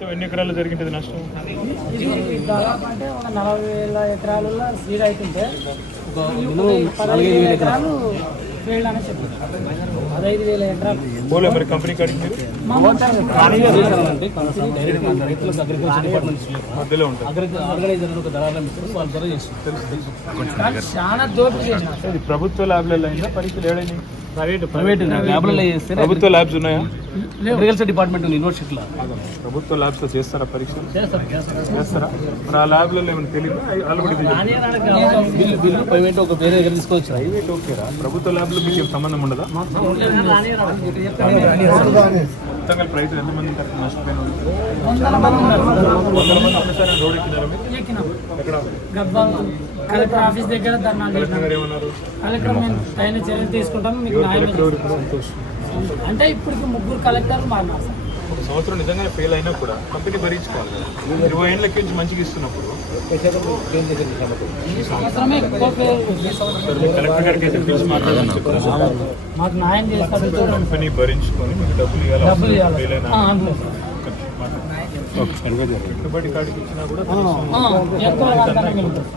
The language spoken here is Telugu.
మొత్తం ఎన్ని ఎకరాలు జరిగింది నష్టం? ఇది దాదాపు అంటే ఒక 40,000 ఎకరాలలో సీడ్ అవుతుంటే 15,000 ఎకరాలు ఫీల్డ్ అని చెప్పారు. 15,000 ఎకరాలు పోలే మరి కంపెనీ కాడికి మీరు మధ్యలో ఉంటారు. చాలా దోపిడీ చేసినారు. ఇది ప్రభుత్వ ల్యాబ్లలో అయిందా పరీక్షలు ఏడైనా? ప్రైవేట్ ల్యాబ్లలో చేస్తే ప్రభుత్వ ల్యాబ్స్ ఉన్నాయా? అగ్రికల్చర్ డిపార్ట్మెంట్ యూనివర్సిటీలో ప్రభుత్వ ల్యాబ్స్ లో చేస్తారా పరీక్షలు? చేస్తారా? మరి ఆ ల్యాబ్లలో ఏమైనా తెలియదు ఆల్రెడీ బిల్లు ప్రైవేట్ ఒక వేరే దగ్గర తీసుకోవచ్చు. ప్రైవేట్ ఓకేరా, ప్రభుత్వ ల్యాబ్లో మీకు ఏం సంబంధం ఉండదా? మొత్తంగా రైతులు ఎంతమంది నష్టపోయిన 100 మంది ఉన్నారు. 100 మంది ఒకసారి రోడ్ ఎక్కినారా మీరు? ఎక్కినాం. ఎక్కడ? గద్వాల్ కలెక్టర్ ఆఫీస్ దగ్గర ధర్నాలు కలెక్టర్ చేసినాం. గారు ఏమన్నారు? కలెక్టర్ మేము తగిన చర్యలు తీసుకుంటాం, మీకు న్యాయం కలెక్టర్ ఎవరు చేస్తాం. ఇప్పుడు? సంతోష్. అంటే ఇప్పటికి 3 కలెక్టర్లు మారినారు సార్. ఒక సంవత్సరం నిజంగానే ఫెయిల్ అయినా కూడా కంపెనీ భరించుకోవాలి కదా. 20 ఏళ్ళకి నుంచి మంచిగా ఇస్తున్నప్పుడు ఈ సంవత్సరమే ఎక్కువ కలెక్టర్ గారికి అయితే పిలిచి మాట్లాడాలని చెప్పారు. మాకు న్యాయం చేస్తారు. కంపెనీ భరించుకొని మీకు డబ్బులు డబ్బులు ఇవ్వాలి. ఇవ్వాలి. ఫెయిల్ అయినా అంతే. పెట్టుబడి కాడికి ఇచ్చినా కూడా ఎక్కువ వాగ్దానం ఉంటుంది.